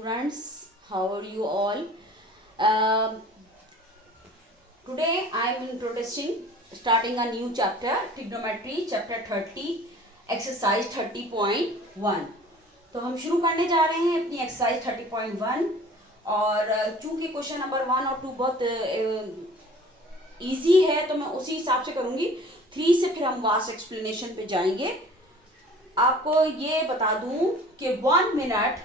Students, how are you all? Um, Today I am introducing, starting a new chapter, trigonometry, chapter 30, exercise 30.1. तो हम शुरू करने जा रहे हैं अपनी एक्सरसाइज 30.1 और चूंकि क्वेश्चन नंबर 1 और 2 बहुत इजी है तो मैं उसी हिसाब से करूंगी। 3 से फिर हम वास्ट एक्सप्लेनेशन पे जाएंगे। आपको ये बता दूं कि 1 मिनट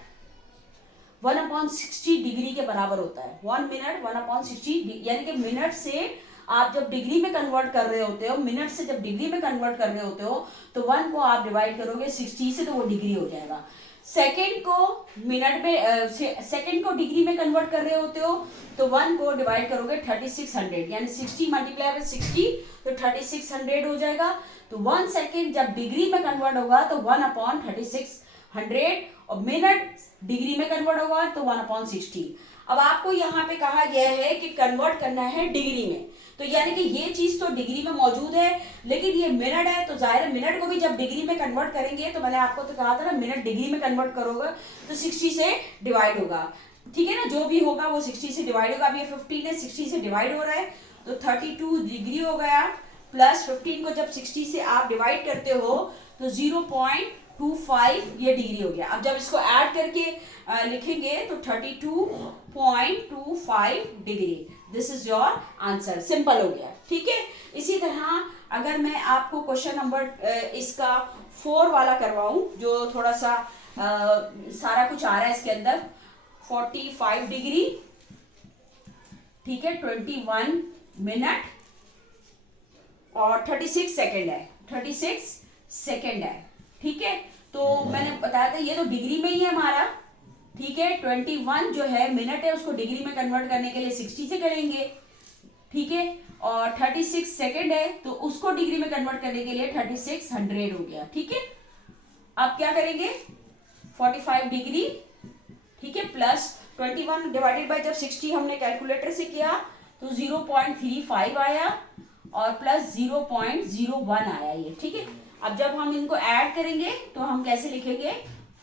1/60 डिग्री के बराबर होता है। 1 मिनट 1/60 यानी कि मिनट से आप जब डिग्री में कन्वर्ट कर रहे होते हो, मिनट से जब डिग्री में कन्वर्ट कर रहे होते हो तो 1 को आप डिवाइड करोगे 60 से तो वो डिग्री हो जाएगा। सेकंड को मिनट में सेकंड को डिग्री में कन्वर्ट कर रहे होते हो तो 1 को डिवाइड करोगे 3600 यानी 60 मल्टीप्लाई बाय 60 तो 3600 हो जाएगा। तो 1 सेकेंड जब डिग्री में कन्वर्ट होगा तो 1/3600 और मिनट डिग्री में कन्वर्ट होगा तो 1/60। अब आपको यहाँ पे कहा गया है कि कन्वर्ट करना है डिग्री में, तो यानी कि ये चीज तो डिग्री में मौजूद है लेकिन ये मिनट है तो जाहिर है मिनट को भी जब डिग्री में कन्वर्ट करेंगे तो मैंने आपको तो कहा था ना, मिनट डिग्री में कन्वर्ट करोगे तो 60 से डिवाइड होगा। ठीक है ना, जो भी होगा वो 60 से डिवाइड होगा। अब ये 15 है, 60 से डिवाइड हो रहा है तो 32 डिग्री हो गया, प्लस 15 को जब 60 से आप डिवाइड करते हो तो 0.25 ये डिग्री हो गया। अब जब इसको ऐड करके लिखेंगे तो 32.25 degree. This is your answer, simple हो गया। ठीक है, इसी तरह अगर मैं आपको क्वेश्चन नंबर इसका 4 वाला करवाऊं जो थोड़ा सा सारा कुछ आ रहा है इसके अंदर, 45 डिग्री, ठीक है, 21 मिनट और 36 सेकेंड है, 36 सेकेंड है। ठीक है, तो मैंने बताया था ये तो डिग्री में ही है हमारा। ठीक है, 21 जो है मिनट है उसको डिग्री में कन्वर्ट करने के लिए 60 से करेंगे। ठीक है, और 36 सेकेंड है तो उसको डिग्री में कन्वर्ट करने के लिए 3600 हो गया। ठीक है, अब क्या करेंगे 45 डिग्री, ठीक है, प्लस 21 डिवाइडेड बाय जब 60 हमने कैलकुलेटर से किया तो 0.35 आया और प्लस 0.01 आया ये। ठीक है, अब जब हम इनको ऐड करेंगे तो हम कैसे लिखेंगे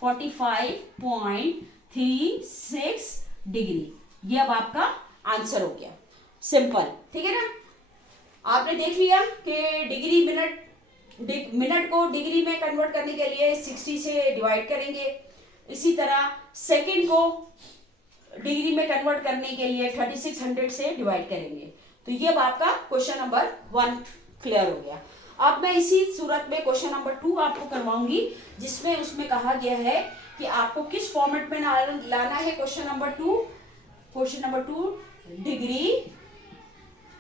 45.36 डिग्री। ये अब आपका आंसर हो गया, सिंपल। ठीक है ना, आपने देख लिया कि डिग्री मिनट को डिग्री में कन्वर्ट करने के लिए 60 से डिवाइड करेंगे, इसी तरह सेकंड को डिग्री में कन्वर्ट करने के लिए 3600 से डिवाइड करेंगे। तो ये अब आपका क्वेश्चन नंबर 1 क्लियर हो गया। अब मैं इसी सूरत में क्वेश्चन नंबर 2 आपको करवाऊंगी जिसमें उसमें कहा गया है कि आपको किस फॉर्मेट में लाना है question number 2। Question number 2 degree,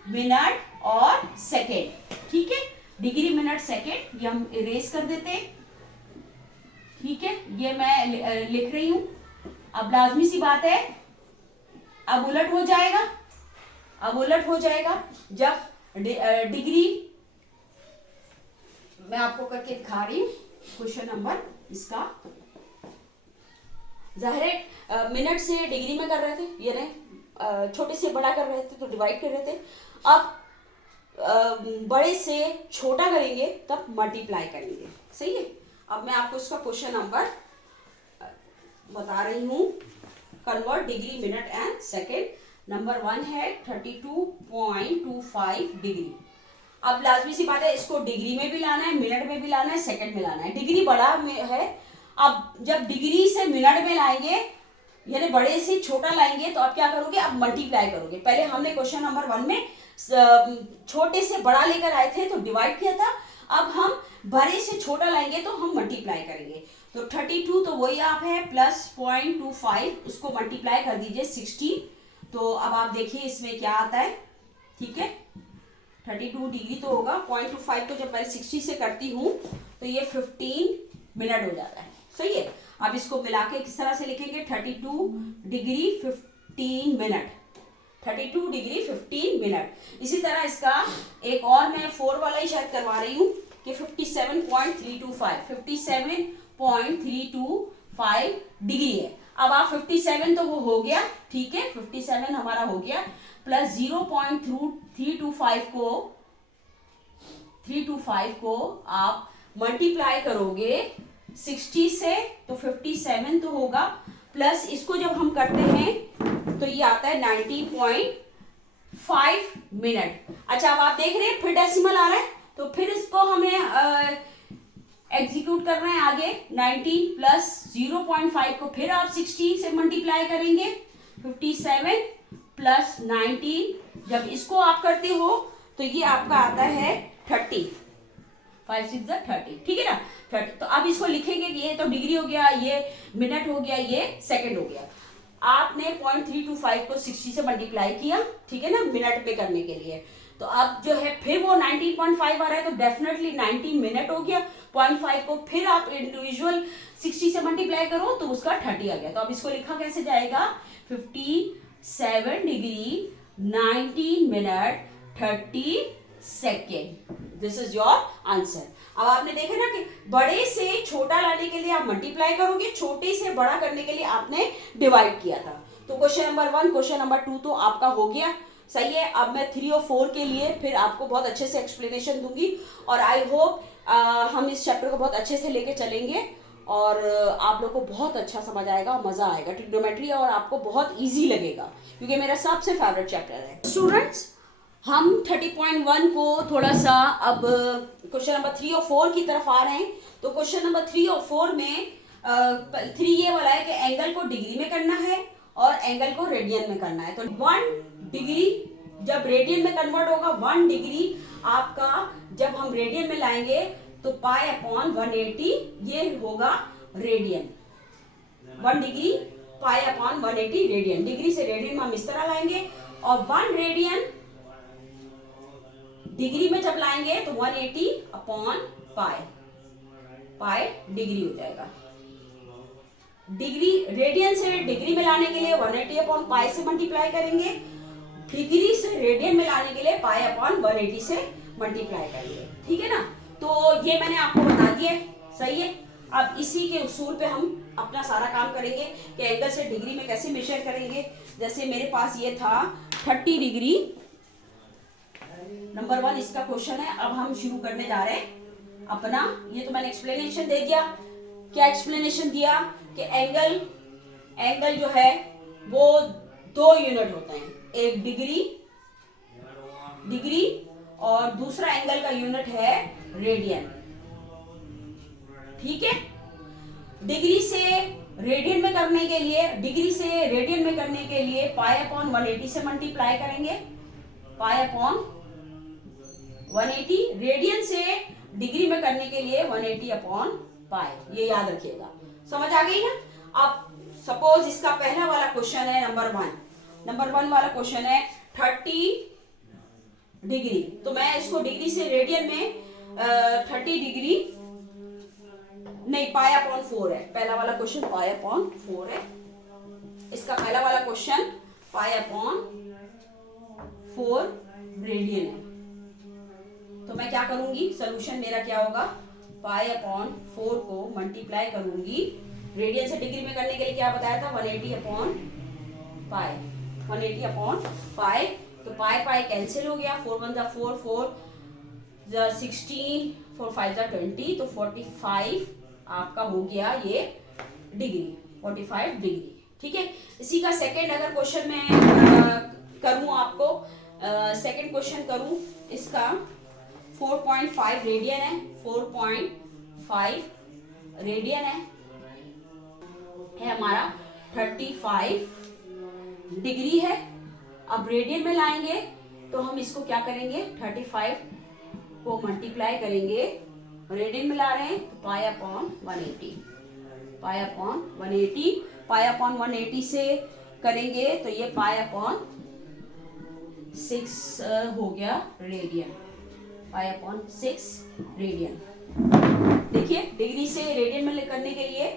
minute और सेकेंड। ठीक है, डिग्री, मिनट, सेकेंड ये हम इरेज कर देते हैं। ठीक है, ये मैं लिख रही हूं। अब लाजमी सी बात है, अब उलट हो जाएगा, अब उलट हो जाएगा जब डिग्री, मैं आपको करके दिखा रही हूँ क्वेश्चन नंबर इसका। जाहिर है मिनट से डिग्री में कर रहे थे, ये नहीं छोटे से बड़ा कर रहे थे तो डिवाइड कर रहे थे। अब बड़े से छोटा करेंगे तब मल्टीप्लाई करेंगे। सही है, अब मैं आपको इसका क्वेश्चन नंबर बता रही हूँ। Convert degree, minute and second. Number 1 है 32.25 डिग्री। अब लाजमी सी बात है, इसको डिग्री में भी लाना है, मिनट में भी लाना है, सेकंड में लाना है। डिग्री बड़ा में है, अब जब डिग्री से मिनट में लाएंगे यानी बड़े से छोटा लाएंगे तो अब क्या करोगे, अब मल्टीप्लाई करोगे। पहले हमने क्वेश्चन नंबर 1 में छोटे से बड़ा लेकर आए थे तो डिवाइड किया था, अब हम बड़े से छोटा लाएंगे तो हम मल्टीप्लाई करेंगे। तो 32 तो वही आप है, प्लस 0.25 उसको मल्टीप्लाई कर दीजिए 60। तो अब आप देखिए इसमें क्या आता है। ठीक है, 32 डिग्री तो होगा, 0.25 को जब मैं 60 से करती हूँ तो ये 15 मिनट हो जाता है। सही है, अब इसको मिला के किस तरह से लिखेंगे 32 डिग्री 15 मिनट, 32 डिग्री 15 मिनट। इसी तरह इसका एक और मैं 4 वाला ही शायद करवा रही हूँ कि 57.325 डिग्री है। अब आप 57 तो वो हो गया, ठीक है, 57 हमारा हो गया, प्लस 0.325 को आप मल्टीप्लाई करोगे 60 से तो 57 तो होगा, प्लस इसको जब हम करते हैं तो ये आता है 90.5 मिनट। अच्छा, अब आप देख रहे हैं फिर डेसिमल आ रहा है, तो फिर इसको हमें एग्जीक्यूट करना है आगे। 90 प्लस 0.5 को फिर आप 60 से मल्टीप्लाई करेंगे, 57 प्लस 19, जब इसको आप करते हो तो ये आपका आता है 30, 5 6 30, ठीक है ना 30। तो अब इसको लिखेंगे कि ये तो डिग्री हो गया, ये मिनट हो गया, ये सेकंड हो गया। आपने 0.325 को 60 से मल्टीप्लाई किया, ठीक है ना, मिनट पे करने के लिए। तो अब जो है फिर वो 19.5 आ रहा है, तो डेफिनेटली 90 मिनट हो गया। 0.5 को फिर आप इंडिविजुअल 60 से मल्टीप्लाई करो तो उसका 30 आ गया। तो अब इसको लिखा कैसे जाएगा, 57 degree 19 minute 30 second. This is your answer. अब आपने देखा ना कि बड़े से छोटा लाने के लिए आप मल्टीप्लाई करोगे, छोटे से बड़ा करने के लिए आपने डिवाइड किया था। तो क्वेश्चन नंबर 1, क्वेश्चन नंबर 2 तो आपका हो गया, सही है। अब मैं 3 और 4 के लिए फिर आपको बहुत अच्छे से एक्सप्लेनेशन दूंगी, और आई होप हम इस चैप्टर को बहुत अच्छे से लेके चलेंगे और आप लोग को बहुत अच्छा समझ आएगा, मजा आएगा ट्रिग्नोमेट्री, और आपको बहुत इजी लगेगा क्योंकि मेरा सबसे फेवरेट चैप्टर है। स्टूडेंट्स, हम 30.1 को थोड़ा सा अब क्वेश्चन नंबर 3 और 4 की तरफ आ रहे हैं। तो क्वेश्चन नंबर 3 और 4 में 3 ये वाला है कि एंगल को डिग्री में करना है और एंगल को रेडियन में करना है। तो 1 डिग्री जब रेडियन में कन्वर्ट होगा, 1 डिग्री आपका जब हम रेडियन में लाएंगे तो पाई अपॉन 180 ये होगा radian. 1 degree pi upon 180 radian. Degree से रेडियन में हम इस तरह लाएंगे, और 1 रेडियन डिग्री में जब लाएंगे तो 180 अपॉन पाई डिग्री हो जाएगा। डिग्री रेडियन से डिग्री में लाने के लिए 180 अपॉन पाई से मल्टीप्लाई करेंगे, डिग्री से रेडियन में लाने के लिए पाई अपॉन 180 से मल्टीप्लाई करेंगे, ठीक है ना। तो ये मैंने आपको बता दिया, सही है। अब इसी के उसूल पे हम अपना सारा काम करेंगे कि एंगल से डिग्री में कैसे मेजर करेंगे। जैसे मेरे पास ये था 30 डिग्री, नंबर 1 इसका क्वेश्चन है। अब हम शुरू करने जा रहे हैं अपना, ये तो मैंने एक्सप्लेनेशन दे दिया। क्या एक्सप्लेनेशन दिया कि एंगल जो है वो 2 यूनिट होते हैं, एक डिग्री और दूसरा एंगल का यूनिट है रेडियन, ठीक है। डिग्री से रेडियन में करने के लिए पाई अपॉन 180 से मल्टीप्लाई करेंगे, पाई अपॉन 180। रेडियन से डिग्री में करने के लिए 180 अपॉन पाई, ये याद रखिएगा, समझ आ गई ना। अब सपोज इसका पहला वाला क्वेश्चन है नंबर 1 वाला क्वेश्चन है 30 डिग्री। तो मैं इसको डिग्री से रेडियन में 30 डिग्री नहीं, पाई अपॉन 4 है। पहला वाला क्वेश्चन पाई अपॉन 4 है, इसका पहला वाला क्वेश्चन पाई अपॉन 4 रेडियन है। तो मैं क्या करूंगी, सोल्यूशन मेरा क्या होगा, पाई अपॉन 4 को मल्टीप्लाई करूंगी, रेडियन से डिग्री में करने के लिए क्या बताया था 180 अपॉन पाई, 180 अपॉन पाई। तो पाई कैंसिल हो गया, 4 1 4 4 16 4 5 20, तो 45 आपका हो गया ये डिग्री, 45 डिग्री, ठीक है। इसी का सेकंड अगर क्वेश्चन मैं करूं आपको, सेकंड क्वेश्चन करूं, इसका 4.5 रेडियन है, 4.5 रेडियन है हमारा, 35 डिग्री है। अब रेडियन में लाएंगे तो हम इसको क्या करेंगे, 35 को मल्टीप्लाई करेंगे, रेडियन में ला रहे हैं तो pi upon 180, pi upon 180, pi upon 180 से करेंगे तो ये पाई अपॉन 6 हो गया रेडियन, पाई अपॉन 6 रेडियन। देखिए डिग्री से रेडियन में करने के लिए,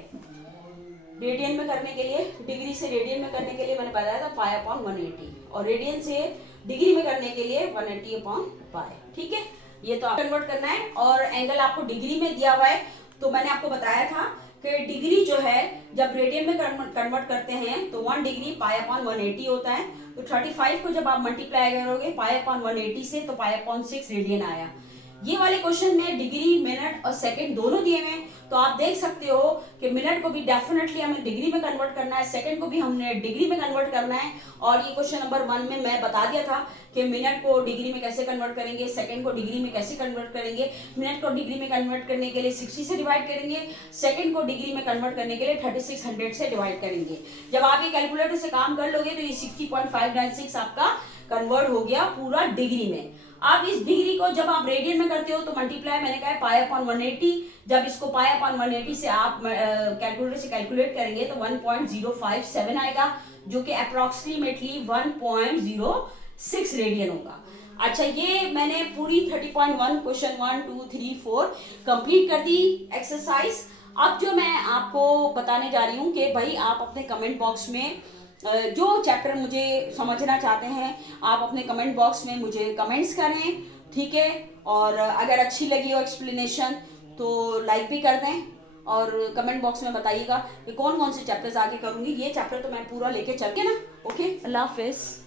डिग्री से रेडियन में करने के लिए मैंने बताया था पाई अपॉन 180, और रेडियन से डिग्री में करने के लिए 180 अपॉन पाई, ठीक है। ये तो आप कन्वर्ट करना है, और एंगल आपको डिग्री में दिया हुआ है। तो मैंने आपको बताया था कि डिग्री जो है जब रेडियन में कन्वर्ट करते हैं तो 1 डिग्री पाई अपॉन 180 होता है। तो 35 को जब आप मल्टीप्लाई करोगे पाई अपॉन 180 से तो पाई अपॉन 6 रेडियन आया। ये वाले क्वेश्चन में डिग्री, मिनट और सेकंड दोनों दिए हुए हैं, तो आप देख सकते हो कि मिनट को भी डेफिनेटली हमें डिग्री में कन्वर्ट करना है, सेकंड को भी हमने डिग्री में कन्वर्ट करना है। और ये क्वेश्चन नंबर 1 में मैं बता दिया था कि मिनट को डिग्री में कैसे कन्वर्ट करेंगे, सेकंड को डिग्री में कैसे कन्वर्ट करेंगे। मिनट को डिग्री में कन्वर्ट करने के लिए 60 से डिवाइड करेंगे, सेकंड को डिग्री में कन्वर्ट करने के लिए 3600 से डिवाइड करेंगे। जब आप ये कैलकुलेटर से काम कर लोगे तो ये 60.596 आपका कन्वर्ट हो गया पूरा डिग्री में। अब इस डिग्री को जब आप रेडियन में करते हो तो मल्टीप्लाई मैंने कहा पाई अपॉन 180, जब इसको पाई अपॉन 180 से आप कैलकुलेटर से कैलकुलेट करेंगे तो 1.057 आएगा, जो कि अप्रोक्सीमेटली 1.06 रेडियन होगा। अच्छा, ये मैंने पूरी 30.1 क्वेश्चन 1 2 3 4 कंप्लीट कर दी एक्सरसाइज। अब जो मैं आपको बताने जा रही हूँ कि भाई आप अपने कमेंट बॉक्स में जो चैप्टर मुझे समझना चाहते हैं आप अपने कमेंट बॉक्स में मुझे कमेंट्स करें, ठीक है। और अगर अच्छी लगी हो एक्सप्लेनेशन तो लाइक भी कर दें और कमेंट बॉक्स में बताइएगा कि कौन कौन से चैप्टर्स आगे करूँगी। ये चैप्टर तो मैं पूरा लेके चल के ना। ओके, अल्लाह हाफिज़।